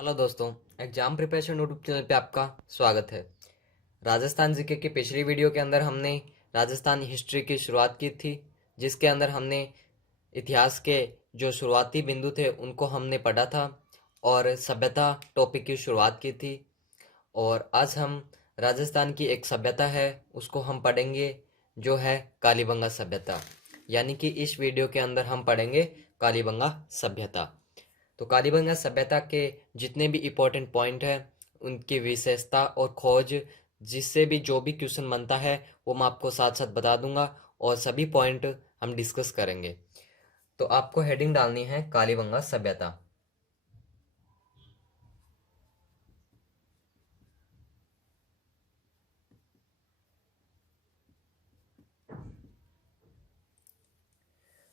Hello दोस्तों। Exam preparation YouTube channel पे आपका स्वागत है। राजस्थान जीके की पिछली वीडियो के अंदर हमने राजस्थान हिस्ट्री की शुरुआत की थी, जिसके अंदर हमने इतिहास के जो शुरुआती बिंदु थे उनको हमने पढ़ा था और सभ्यता टॉपिक की शुरुआत की थी। और आज हम राजस्थान की एक सभ्यता है उसको हम पढ़ेंगे, जो है कालीबंगा सभ्यता। यानी कि इस वीडियो के अंदर हम पढ़ेंगे कालीबंगा सभ्यता। तो कालीबंगा सभ्यता के जितने भी इम्पोर्टेंट पॉइंट है, उनकी विशेषता और खोज, जिससे भी जो भी क्वेश्चन बनता है वो मैं आपको साथ साथ बता दूंगा और सभी पॉइंट हम डिस्कस करेंगे। तो आपको हेडिंग डालनी है कालीबंगा सभ्यता।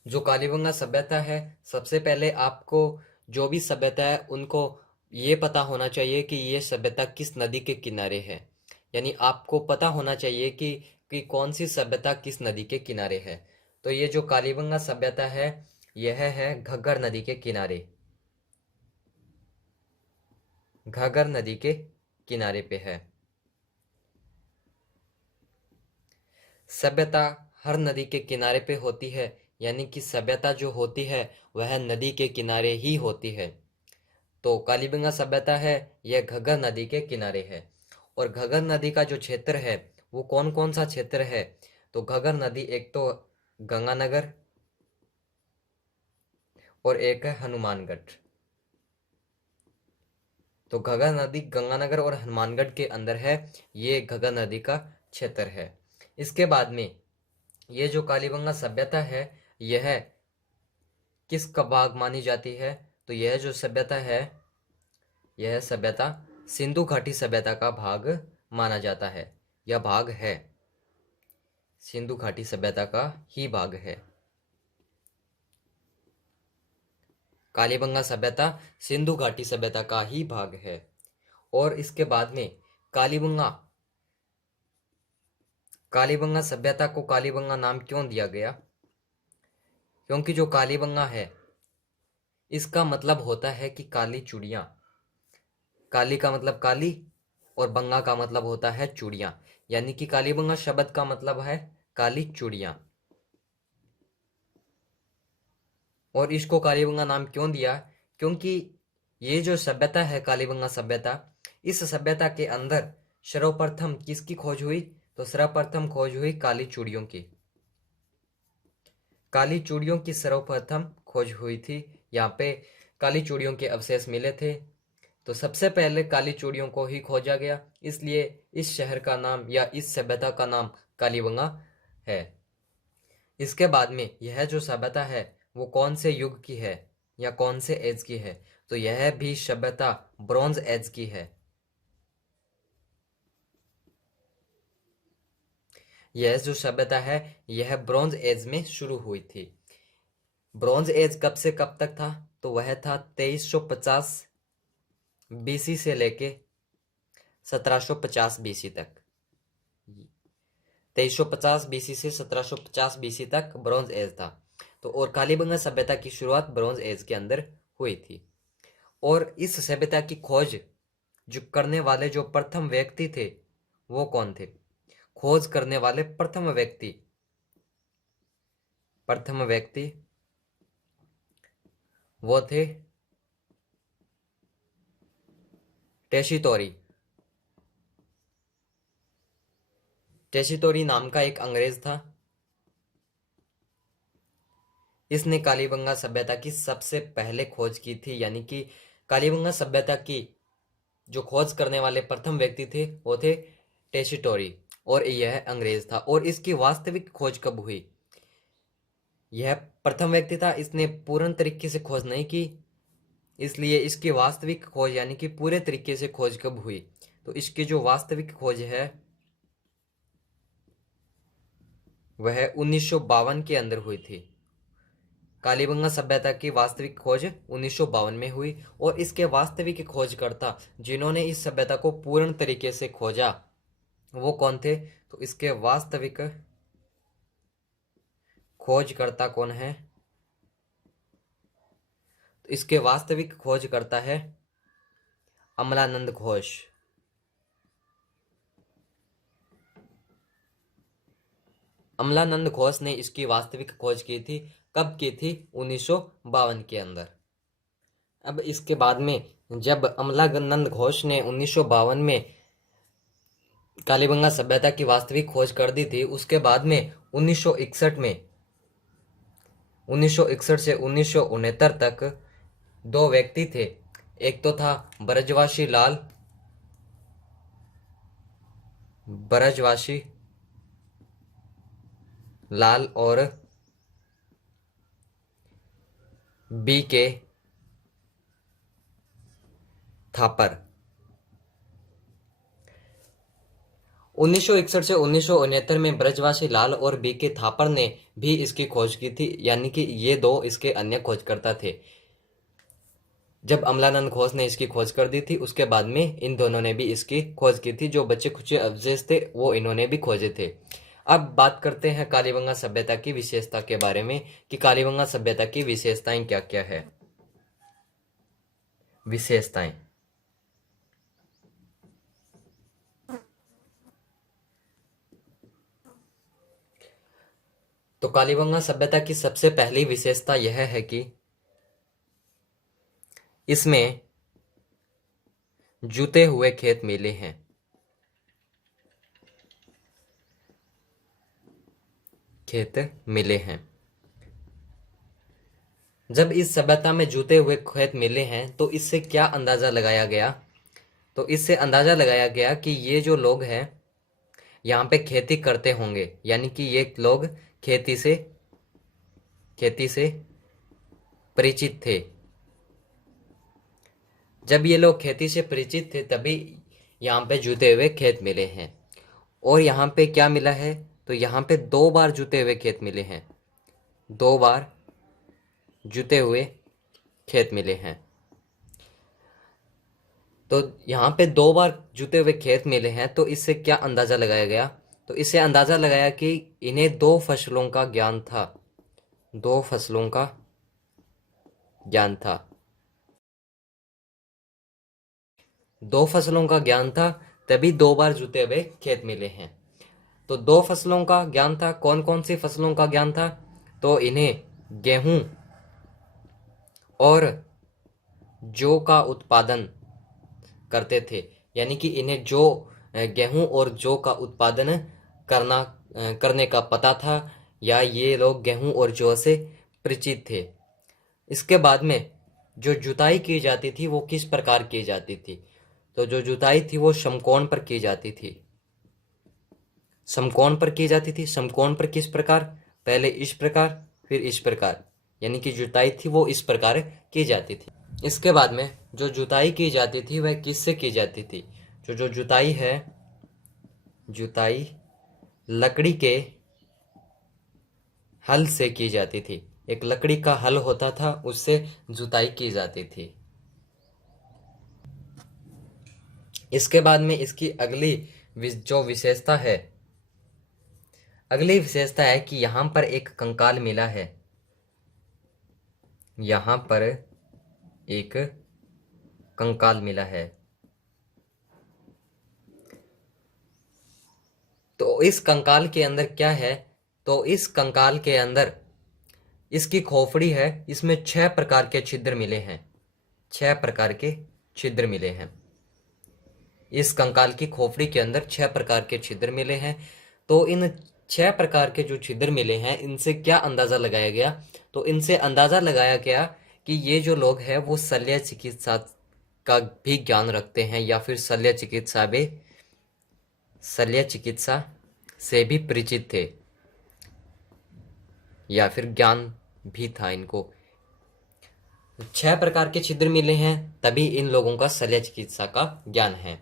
जो कालीबंगा सभ्यता है, सबसे पहले आपको जो भी सभ्यता है उनको ये पता होना चाहिए कि ये सभ्यता किस नदी के किनारे है। यानी आपको पता होना चाहिए कि कौन सी सभ्यता किस नदी के किनारे है। तो ये जो कालीबंगा सभ्यता है, यह है घग्गर नदी के किनारे। घग्गर नदी के किनारे पे है। सभ्यता हर नदी के किनारे पे होती है, यानी कि सभ्यता जो होती है वह नदी के किनारे ही होती है। तो कालीबंगा सभ्यता है, यह घग्गर नदी के किनारे है। और घग्गर नदी का जो क्षेत्र है वो कौन कौन सा क्षेत्र है? तो घग्गर नदी एक तो गंगानगर और एक है हनुमानगढ़। तो घग्गर नदी गंगानगर और हनुमानगढ़ के अंदर है, ये घग्गर नदी का क्षेत्र है। इसके बाद में ये जो कालीबंगा सभ्यता है, यह किस भाग मानी जाती है? तो यह जो सभ्यता है, यह सभ्यता सिंधु घाटी सभ्यता का भाग माना जाता है। यह भाग है, सिंधु घाटी सभ्यता का ही भाग है। कालीबंगा सभ्यता सिंधु घाटी सभ्यता का ही भाग है। और इसके बाद में कालीबंगा कालीबंगा सभ्यता को कालीबंगा नाम क्यों दिया गया? क्योंकि जो कालीबंगा है, इसका मतलब होता है कि काली चूड़ियां। काली का मतलब काली और बंगा का मतलब होता है चूड़ियां। यानी कि कालीबंगा शब्द का मतलब है काली चूड़ियां। और इसको कालीबंगा नाम क्यों दिया? क्योंकि ये जो सभ्यता है कालीबंगा सभ्यता, इस सभ्यता के अंदर सर्वप्रथम किसकी खोज हुई? तो सर्वप्रथम खोज हुई काली चूड़ियों की। काली चूड़ियों की सर्वप्रथम खोज हुई थी। यहाँ पे काली चूड़ियों के अवशेष मिले थे, तो सबसे पहले काली चूड़ियों को ही खोजा गया, इसलिए इस शहर का नाम या इस सभ्यता का नाम कालीबंगा है। इसके बाद में यह जो सभ्यता है वो कौन से युग की है या कौन से एज की है? तो यह भी सभ्यता ब्रॉन्ज एज की है। यह जो सभ्यता है यह ब्रॉन्ज एज में शुरू हुई थी। ब्रॉन्ज एज कब से कब तक था? तो वह था 2350 बीसी से लेके 1750 बीसी तक। 2350 बीसी से 1750 बीसी तक ब्रॉन्ज एज था। तो और कालीबंगा सभ्यता की शुरुआत ब्रॉन्ज एज के अंदर हुई थी। और इस सभ्यता की खोज जो करने वाले जो प्रथम व्यक्ति थे वो कौन थे? खोज करने वाले प्रथम व्यक्ति वो थे टेशितोरी। टेशितोरी नाम का एक अंग्रेज था। इसने कालीबंगा सभ्यता की सबसे पहले खोज की थी। यानी कि कालीबंगा सभ्यता की जो खोज करने वाले प्रथम व्यक्ति थे वो थे टेशिटोरी, और यह अंग्रेज था। और इसकी वास्तविक खोज कब हुई? यह प्रथम व्यक्ति था, इसने पूर्ण तरीके से खोज नहीं की, इसलिए इसकी वास्तविक खोज यानी कि पूरे तरीके से खोज कब हुई? तो इसकी जो वास्तविक खोज है वह 1952 के अंदर हुई थी। कालीबंगा सभ्यता की वास्तविक खोज 1952 में हुई। और इसके वास्तविक खोजकर्ता जिन्होंने इस सभ्यता को पूर्ण तरीके से खोजा वो कौन थे? तो इसके वास्तविक खोजकर्ता कौन है? तो इसके वास्तविक खोजकर्ता है अमलानंद घोष। अमलानंद घोष ने इसकी वास्तविक खोज की थी। कब की थी? 1952 के अंदर। अब इसके बाद में जब अमलानंद घोष ने 1952 में कालीबंगा सभ्यता की वास्तविक खोज कर दी थी, उसके बाद में 1961 में 1961 से 1969 तक दो व्यक्ति थे। एक तो था ब्रजवासी लाल और बी के थापर। 1961 से 1969 में ब्रजवासी लाल और बी के थापर ने भी इसकी खोज की थी, यानी कि ये दो इसके अन्य खोजकर्ता थे। जब अमलानंद घोष ने इसकी खोज कर दी थी, उसके बाद में इन दोनों ने भी इसकी खोज की थी। जो बच्चे खुचे अवशेष थे वो इन्होंने भी खोजे थे। अब बात करते हैं कालीबंगा सभ्यता की विशेषता के बारे में कि कालीबंगा सभ्यता की विशेषताएं क्या क्या है। विशेषताएं, तो कालीबंगा सभ्यता की सबसे पहली विशेषता यह है कि इसमें जुते हुए खेत मिले हैं। जब इस सभ्यता में जुते हुए खेत मिले हैं तो इससे क्या अंदाजा लगाया गया? तो इससे अंदाजा लगाया गया कि ये जो लोग हैं यहाँ पे खेती करते होंगे, यानी कि ये लोग खेती से परिचित थे। जब ये लोग खेती से परिचित थे तभी यहाँ पे जुते हुए खेत मिले हैं। और यहाँ पे क्या मिला है? तो यहाँ पे 2 बार जुते हुए खेत मिले हैं। 2 बार जुते हुए खेत मिले हैं। तो यहाँ पे 2 बार जुते हुए खेत मिले हैं, तो इससे क्या अंदाजा लगाया गया? तो इससे अंदाजा लगाया कि इन्हें 2 फसलों का ज्ञान था। 2 फसलों का ज्ञान था। 2 फसलों का ज्ञान था, तभी 2 बार जुते हुए खेत मिले हैं। तो 2 फसलों का ज्ञान था। कौन कौन सी फसलों का ज्ञान था? तो इन्हें गेहूं और जौ का उत्पादन करते थे, यानी कि इन्हें गेहूं और जौ का उत्पादन करने का पता था, या ये लोग गेहूं और जौ से परिचित थे। इसके बाद में जो जुताई की जाती थी वो किस प्रकार की जाती थी? तो जो जुताई थी वो समकोण पर की जाती थी। समकोण पर की जाती थी। समकोण पर किस प्रकार? पहले इस प्रकार, फिर इस प्रकार, यानी कि जुताई थी वो इस प्रकार की जाती थी। इसके बाद में जो जुताई की जाती थी वह किससे की जाती थी? जो जुताई है, जुताई लकड़ी के हल से की जाती थी। एक लकड़ी का हल होता था, उससे जुताई की जाती थी। इसके बाद में इसकी अगली जो विशेषता है, अगली विशेषता है कि यहां पर एक कंकाल मिला है। यहां पर एक कंकाल मिला है। तो इस कंकाल के अंदर क्या है? तो इस कंकाल के अंदर इसकी खोपड़ी है, इसमें 6 प्रकार के छिद्र मिले हैं। 6 प्रकार के छिद्र मिले हैं। इस कंकाल की खोपड़ी के अंदर 6 प्रकार के छिद्र मिले हैं। तो इन 6 प्रकार के जो छिद्र मिले हैं, इनसे क्या अंदाजा लगाया गया? तो इनसे अंदाजा लगाया गया कि ये जो लोग हैं वो शल्य चिकित्सा का भी ज्ञान रखते हैं, या फिर शल्य चिकित्सा से भी परिचित थे, या फिर ज्ञान भी था इनको। 6 प्रकार के छिद्र मिले हैं, तभी इन लोगों का शल्य चिकित्सा का ज्ञान है।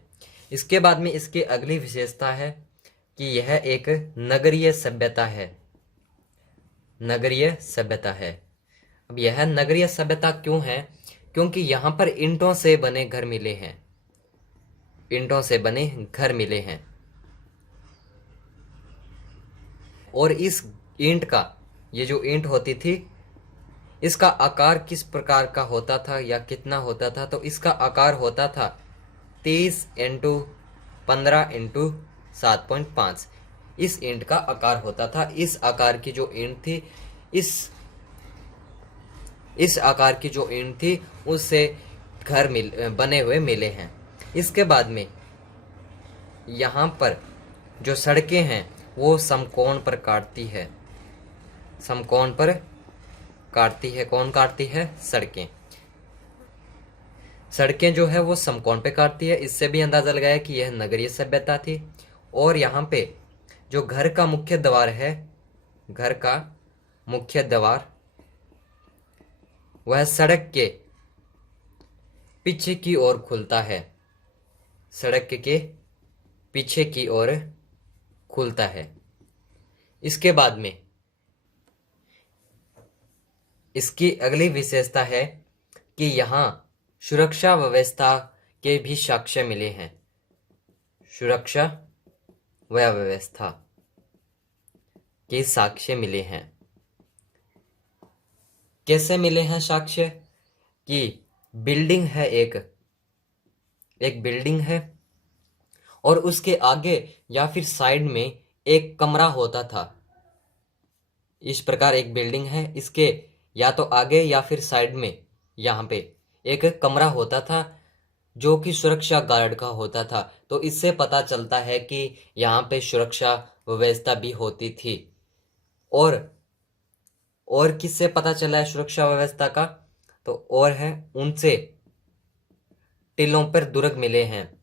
इसके बाद में इसकी अगली विशेषता है कि यह एक नगरीय सभ्यता है। नगरीय सभ्यता है। अब यह नगरीय सभ्यता क्यों है? क्योंकि यहां पर ईंटों से बने घर मिले हैं। ईंटों से बने घर मिले हैं। और इस ईंट का, ये जो ईंट होती थी, इसका आकार किस प्रकार का होता था या कितना होता था? तो इसका आकार होता था 30x15x7.5 इस ईंट का आकार होता था। इस आकार की जो ईंट थी, इस आकार की जो ईंट थी उससे घर बने हुए मिले हैं। इसके बाद में यहाँ पर जो सड़कें हैं वो समकोण पर काटती है। समकोण पर काटती है। कौन काटती है? सड़कें। सड़कें जो है वो समकोण पे काटती है। इससे भी अंदाजा लगाया कि यह नगरीय सभ्यता थी। और यहाँ पे जो घर का मुख्य द्वार है, घर का मुख्य द्वार वह सड़क के पीछे की ओर खुलता है। सड़क के पीछे की ओर खुलता है। इसके बाद में इसकी अगली विशेषता है कि यहाँ सुरक्षा व्यवस्था के भी साक्ष्य मिले हैं। सुरक्षा व व्यवस्था के साक्ष्य मिले हैं। कैसे मिले हैं साक्ष्य? कि बिल्डिंग है, एक बिल्डिंग है और उसके आगे या फिर साइड में एक कमरा होता था। इस प्रकार एक बिल्डिंग है, इसके या तो आगे या फिर साइड में यहाँ पे एक कमरा होता था जो कि सुरक्षा गार्ड का होता था। तो इससे पता चलता है कि यहाँ पे सुरक्षा व्यवस्था भी होती थी। और किससे पता चला है सुरक्षा व्यवस्था का? तो और है उनसे टीलों पर दुर्ग मिले हैं।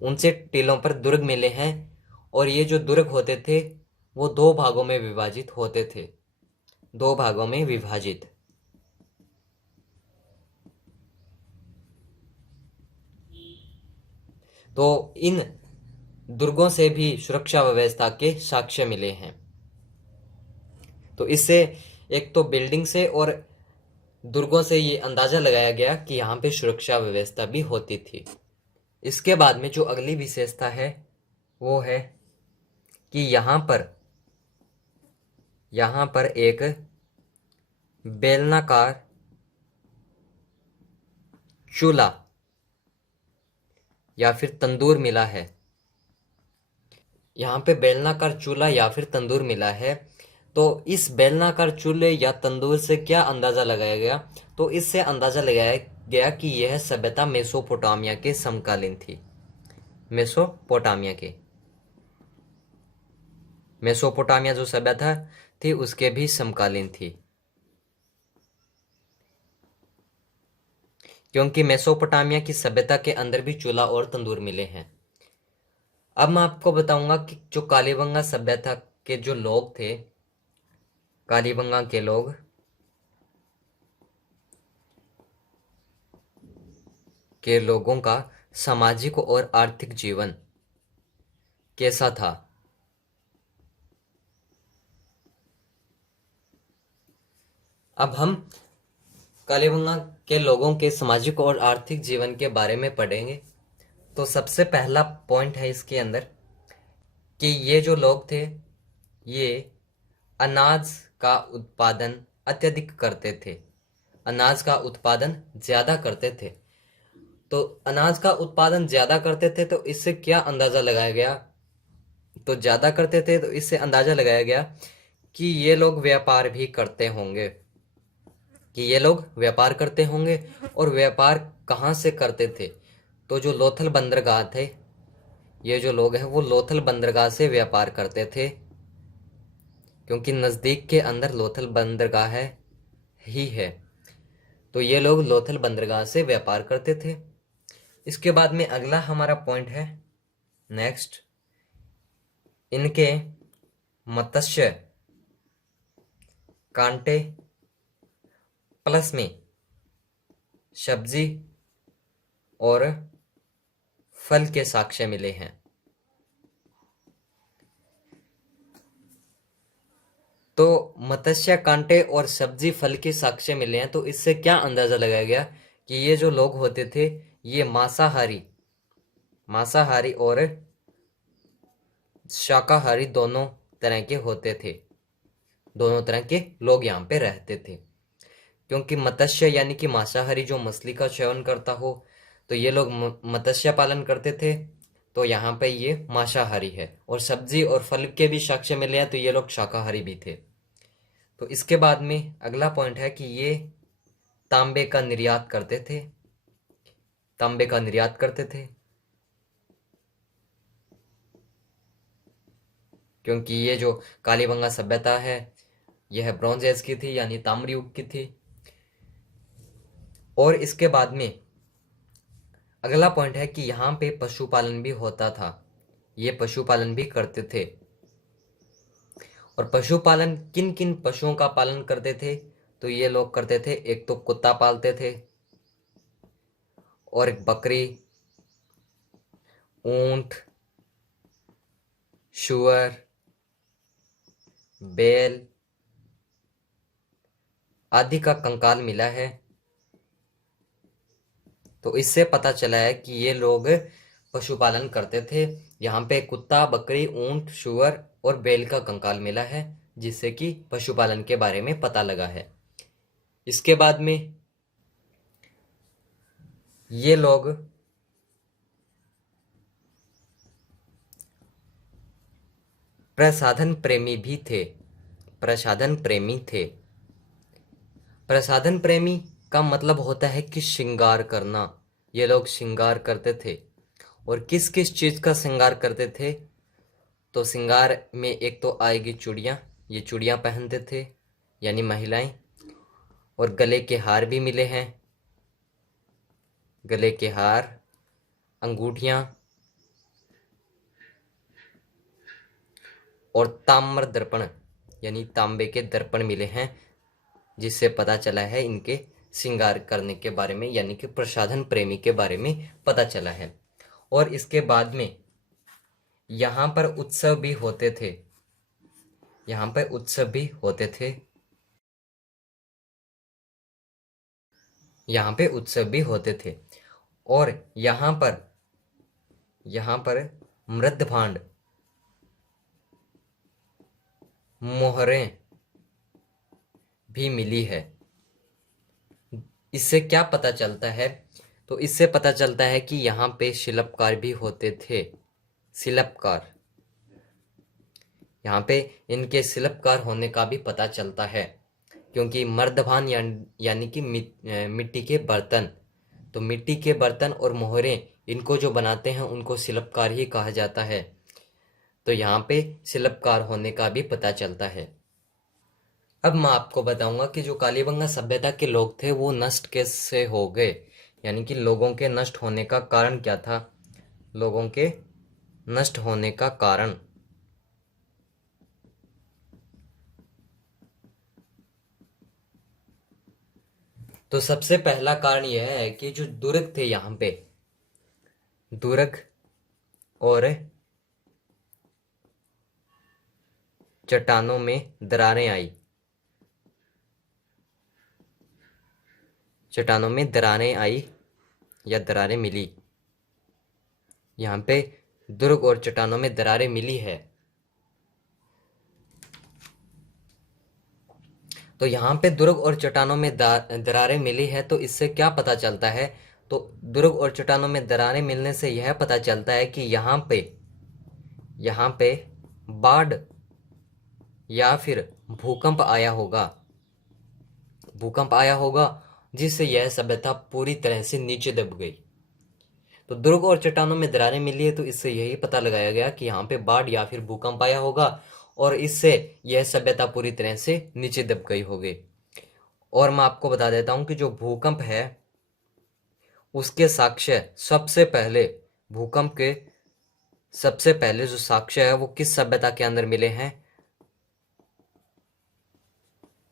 उनसे टीलों पर दुर्ग मिले हैं और ये जो दुर्ग होते थे वो 2 भागों में विभाजित होते थे। 2 भागों में विभाजित। तो इन दुर्गों से भी सुरक्षा व्यवस्था के साक्ष्य मिले हैं। तो इससे एक तो बिल्डिंग से और दुर्गों से ये अंदाजा लगाया गया कि यहाँ पे सुरक्षा व्यवस्था भी होती थी। इसके बाद में जो अगली विशेषता है वो है कि यहाँ पर एक बेलनाकार चूल्हा या फिर तंदूर मिला है। यहाँ पे बेलनाकार चूल्हा या फिर तंदूर मिला है। तो इस बेलनाकार चूल्हे या तंदूर से क्या अंदाजा लगाया गया? तो इससे अंदाजा लगाया गया कि यह सभ्यता मेसोपोटामिया के समकालीन थी। मेसोपोटामिया जो सभ्यता थी उसके भी समकालीन थी, क्योंकि मेसोपोटामिया की सभ्यता के अंदर भी चूल्हा और तंदूर मिले हैं। अब मैं आपको बताऊंगा कि जो कालीबंगा सभ्यता के जो लोग थे, कालीबंगा के लोगों का सामाजिक और आर्थिक जीवन कैसा था। अब हम कालीबंगा के लोगों के सामाजिक और आर्थिक जीवन के बारे में पढ़ेंगे। तो सबसे पहला पॉइंट है इसके अंदर कि ये जो लोग थे ये अनाज का उत्पादन अत्यधिक करते थे। अनाज का उत्पादन ज्यादा करते थे। तो अनाज का उत्पादन ज्यादा करते थे तो इससे क्या अंदाजा लगाया गया? तो ज्यादा करते थे तो इससे अंदाजा लगाया गया कि ये लोग व्यापार भी करते होंगे। और व्यापार कहाँ से करते थे? तो जो लोथल बंदरगाह थे, ये जो लोग हैं वो लोथल बंदरगाह से व्यापार करते थे, क्योंकि नज़दीक के अंदर लोथल बंदरगाह है। तो ये लोग लोथल बंदरगाह से व्यापार करते थे। इसके बाद में अगला हमारा पॉइंट है नेक्स्ट, इनके मत्स्य कांटे प्लस में सब्जी और फल के साक्ष्य मिले हैं। तो मत्स्य कांटे और सब्जी फल के साक्ष्य मिले हैं। तो इससे क्या अंदाजा लगाया गया कि ये जो लोग होते थे ये मांसाहारी और शाकाहारी दोनों तरह के होते थे। दोनों तरह के लोग यहाँ पे रहते थे, क्योंकि मत्स्य यानी कि मांसाहारी जो मछली का सेवन करता हो, तो ये लोग मत्स्य पालन करते थे, तो यहाँ पे ये मांसाहारी है। और सब्जी और फल के भी साक्ष्य मिले हैं, तो ये लोग शाकाहारी भी थे। तो इसके बाद में अगला पॉइंट है कि ये तांबे का निर्यात करते थे, तांबे का निर्यात करते थे, क्योंकि ये जो कालीबंगा सभ्यता है यह ब्रॉन्ज एज की थी, यानी ताम्र युग की थी। और इसके बाद में अगला पॉइंट है कि यहाँ पे पशुपालन भी होता था, ये पशुपालन भी करते थे। और पशुपालन किन किन पशुओं का पालन करते थे? तो ये लोग करते थे, एक तो कुत्ता पालते थे, और एक बकरी, ऊंट, शुअर, बैल आदि का कंकाल मिला है। तो इससे पता चला है कि ये लोग पशुपालन करते थे। यहाँ पे कुत्ता, बकरी, ऊंट, शुअर और बैल का कंकाल मिला है, जिससे कि पशुपालन के बारे में पता लगा है। इसके बाद में ये लोग प्रसाधन प्रेमी भी थे, प्रसाधन प्रेमी थे। प्रसाधन प्रेमी का मतलब होता है कि श्रृंगार करना। ये लोग श्रृंगार करते थे। और किस किस चीज का श्रृंगार करते थे? तो श्रृंगार में एक तो आएगी चूड़ियाँ, ये चूड़ियाँ पहनते थे यानी महिलाएं। और गले के हार भी मिले हैं, गले के हार, अंगूठियाँ, और ताम्र दर्पण यानी तांबे के दर्पण मिले हैं, जिससे पता चला है इनके श्रृंगार करने के बारे में, यानी कि प्रसाधन प्रेमी के बारे में पता चला है। और इसके बाद में यहाँ पर उत्सव भी होते थे, यहाँ पर उत्सव भी होते थे, यहाँ पे उत्सव भी होते थे। और यहाँ पर मृदभांड, मोहरें भी मिली है। इससे क्या पता चलता है? तो इससे पता चलता है कि यहाँ पे शिल्पकार भी होते थे, शिल्पकार। यहाँ पे इनके शिल्पकार होने का भी पता चलता है, क्योंकि मर्दभान यानी कि मिट्टी के बर्तन, तो मिट्टी के बर्तन और मोहरें इनको जो बनाते हैं उनको शिल्पकार ही कहा जाता है। तो यहाँ पे शिल्पकार होने का भी पता चलता है। अब मैं आपको बताऊंगा कि जो कालीबंगा सभ्यता के लोग थे वो नष्ट कैसे हो गए, यानी कि लोगों के नष्ट होने का कारण क्या था, लोगों के नष्ट होने का कारण। तो सबसे पहला कारण यह है कि जो दुर्ग थे, यहाँ पे दुर्ग और चट्टानों में दरारें आई, चट्टानों में दरारें आई या दरारें मिली। यहाँ पे दुर्ग और चट्टानों में दरारें मिली है। तो यहाँ पे दुर्ग और चट्टानों में दरारें मिली है, तो इससे क्या पता चलता है? तो दुर्ग और चट्टानों में दरारें मिलने से यह पता चलता है कि यहाँ पे बाढ़ या फिर भूकंप आया होगा, भूकंप आया होगा, जिससे यह सभ्यता पूरी तरह से नीचे दब गई। तो दुर्ग और चट्टानों में दरारें मिली है, तो इससे यही पता लगाया गया कि यहाँ पे बाढ़ या फिर भूकंप आया होगा, और इससे यह सभ्यता पूरी तरह से नीचे दब गई होगी। और मैं आपको बता देता हूँ कि जो भूकंप है उसके साक्ष्य सबसे पहले, भूकंप के सबसे पहले जो साक्ष्य है वो किस सभ्यता के अंदर मिले हैं?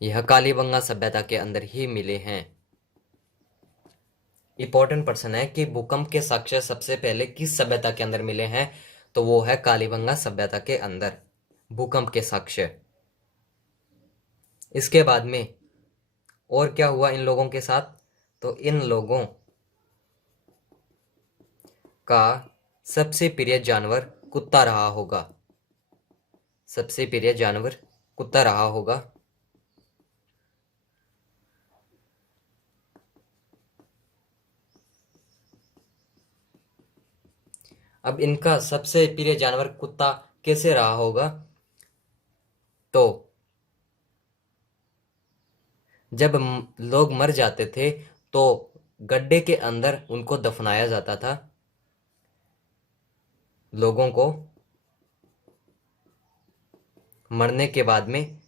यह कालीबंगा सभ्यता के अंदर ही मिले हैं। इंपॉर्टेंट प्रश्न है कि भूकंप के साक्ष्य सबसे पहले किस सभ्यता के अंदर मिले हैं? तो वो है कालीबंगा सभ्यता के अंदर भूकंप के साक्ष्य। इसके बाद में और क्या हुआ इन लोगों के साथ? तो इन लोगों का सबसे प्रिय जानवर कुत्ता रहा होगा, सबसे प्रिय जानवर कुत्ता रहा होगा। अब इनका सबसे प्रिय जानवर कुत्ता कैसे रहा होगा? तो जब लोग मर जाते थे तो गड्ढे के अंदर उनको दफनाया जाता था। लोगों को मरने के बाद में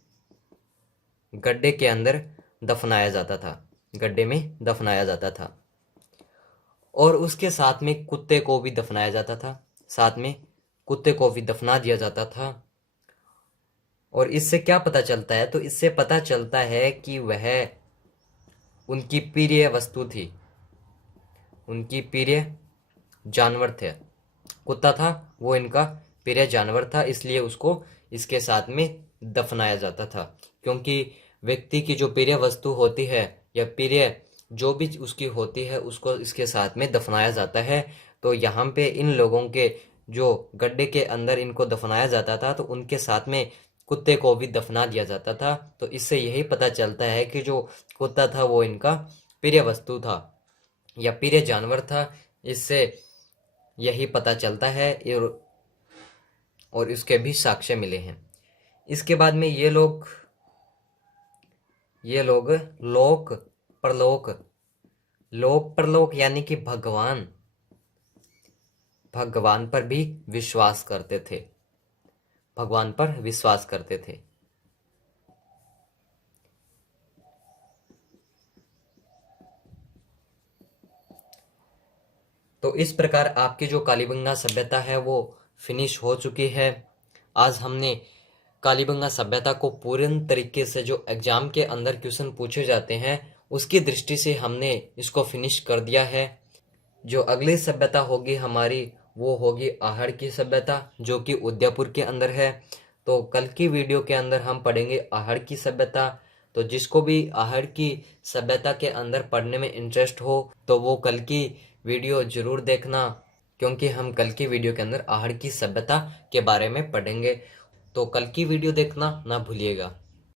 गड्ढे के अंदर दफनाया जाता था, गड्ढे में दफनाया जाता था। और उसके साथ में कुत्ते को भी दफनाया जाता था, साथ में कुत्ते को भी दफना दिया जाता था। और इससे क्या पता चलता है? तो इससे पता चलता है कि वह उनकी प्रिय वस्तु थी, उनकी प्रिय जानवर थे। कुत्ता था वो इनका प्रिय जानवर था, इसलिए उसको इसके साथ में दफनाया जाता था। क्योंकि व्यक्ति की जो प्रिय वस्तु होती है या प्रिय जो भी उसकी होती है उसको इसके साथ में दफनाया जाता है। तो यहाँ पे इन लोगों के जो गड्ढे के अंदर इनको दफनाया जाता था तो उनके साथ में कुत्ते को भी दफना दिया जाता था। तो इससे यही पता चलता है कि जो कुत्ता था वो इनका प्रिय वस्तु था या प्रिय जानवर था। इससे यही पता चलता है और इसके भी साक्ष्य मिले हैं। इसके बाद में ये लोग लोक परलोक, लोक परलोक यानी कि भगवान पर भी विश्वास करते थे, भगवान पर विश्वास करते थे। तो इस प्रकार आपकी जो कालीबंगा सभ्यता है वो फिनिश हो चुकी है। आज हमने कालीबंगा सभ्यता को पूर्ण तरीके से जो एग्जाम के अंदर क्वेश्चन पूछे जाते हैं उसकी दृष्टि से हमने इसको फिनिश कर दिया है। जो अगली सभ्यता होगी हमारी वो होगी आहड़ की सभ्यता, जो कि उदयपुर के अंदर है। तो कल की वीडियो के अंदर हम पढ़ेंगे आहड़ की सभ्यता। तो जिसको भी आहड़ की सभ्यता के अंदर पढ़ने में इंटरेस्ट हो तो वो कल की वीडियो जरूर देखना, क्योंकि हम कल की वीडियो के अंदर आहड़ की सभ्यता के बारे में पढ़ेंगे। तो कल की वीडियो देखना ना भूलिएगा।